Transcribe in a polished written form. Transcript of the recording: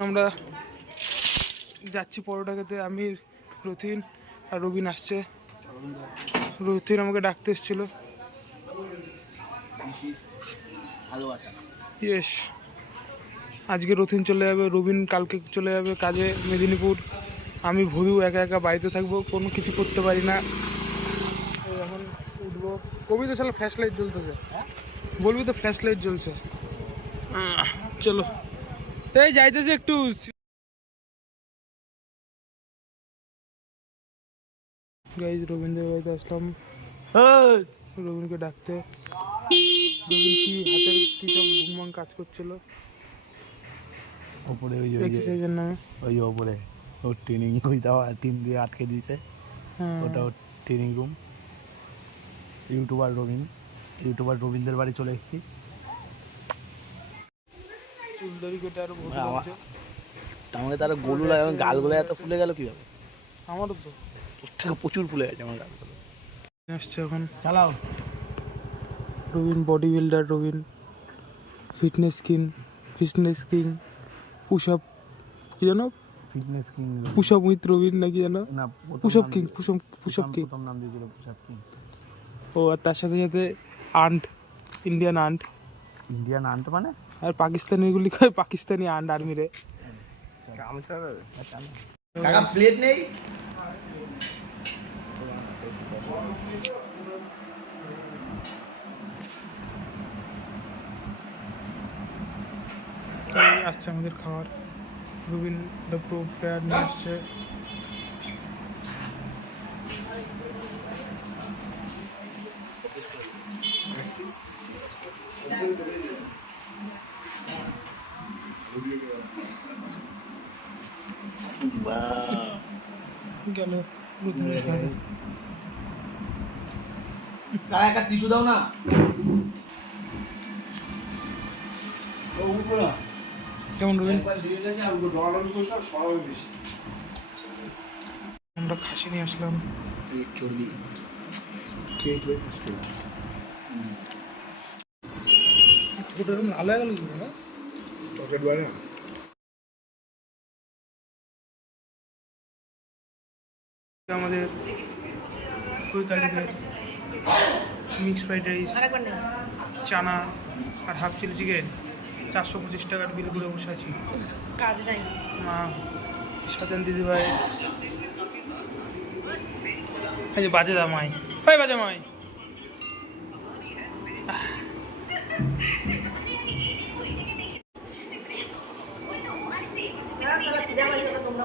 আমরা যাচ্ছি পরোটা খেতে। আমি, রথিন আর রবিন আসছে। রথিন আমাকে ডাকতে এসেছিল। ইয়েস, আজকে রথিন চলে যাবে, রবিন কালকে চলে যাবে কাজে মেদিনীপুর। আমি ভুরু একা একা বাড়িতে থাকবো, কোনো কিছু করতে পারি না। এখন উঠবো। কবি তো সালা ফ্ল্যাশ লাইট জ্বলতেছে, বলবি তো ফ্ল্যাশ লাইট জ্বলছে। চলো এই যাইতেছে একটু। গাইজ রবীন্দ্রের বাড়িতে আসলাম রবীন্দ্রকে ডাকতে। রবীন্দ্র কি হাতের কি সব ঘুমবাং কাজ করছিল ওপরে, ওই এক্সারসাইজের নামে। ওই ওপরে ওর ট্রেনিং, ওই দাও টিন দিয়ে আটকে দিয়েছে। ওটা ওর ট্রেনিং রুম। ইউটিউবার রবীন্দ্রের বাড়ি চলে এসেছি। চুলদারি কেটে আরো আমাকে তার গোলু লাগে, গালগুলো এত ফুলে গেল কিভাবে? আমারও তো তোর থেকে প্রচুর ফুলে গেছে আমার গালগুলো। আসছে এখন। চালাও। Robin body builder, Robin fitness king, push up কি জানো, fitness king, push up with Robin নাকি জানো, না পুশ আপ কিং। প্রথম নাম দিয়েছিল পুশ আপ কিং। ও আর তার সাথে সাথে আন্ট, ইন্ডিয়ান আন্ট মানে আর পাকিস্তানিগুলি খায় পাকিস্তানি আন্ট আর্মিরে। টাকা প্লেট নেই। আসছে আমাদের খাবার। রবিন ডপ্রো প্লেয়ার নিয়ে আসছে। গেল রবিনের ঘরে। একটা টিস্যু দাও না। কেমন রবিন? আমরা খাসি নিয়ে আসলাম। চর্বি ভালো হয়ে গেল না পকেট বাড়ে। আমাদের কৈকালিদের মিক্স ফ্রাইড রাইস, চানা আর হাফ চিলি চিকেন 425 টাকার বিল করে বসে আছি। কাজ নাই মা, সাজান দিদিভাই, এই যে বাজে দামাই, ওই বাজে মাই। তোমরা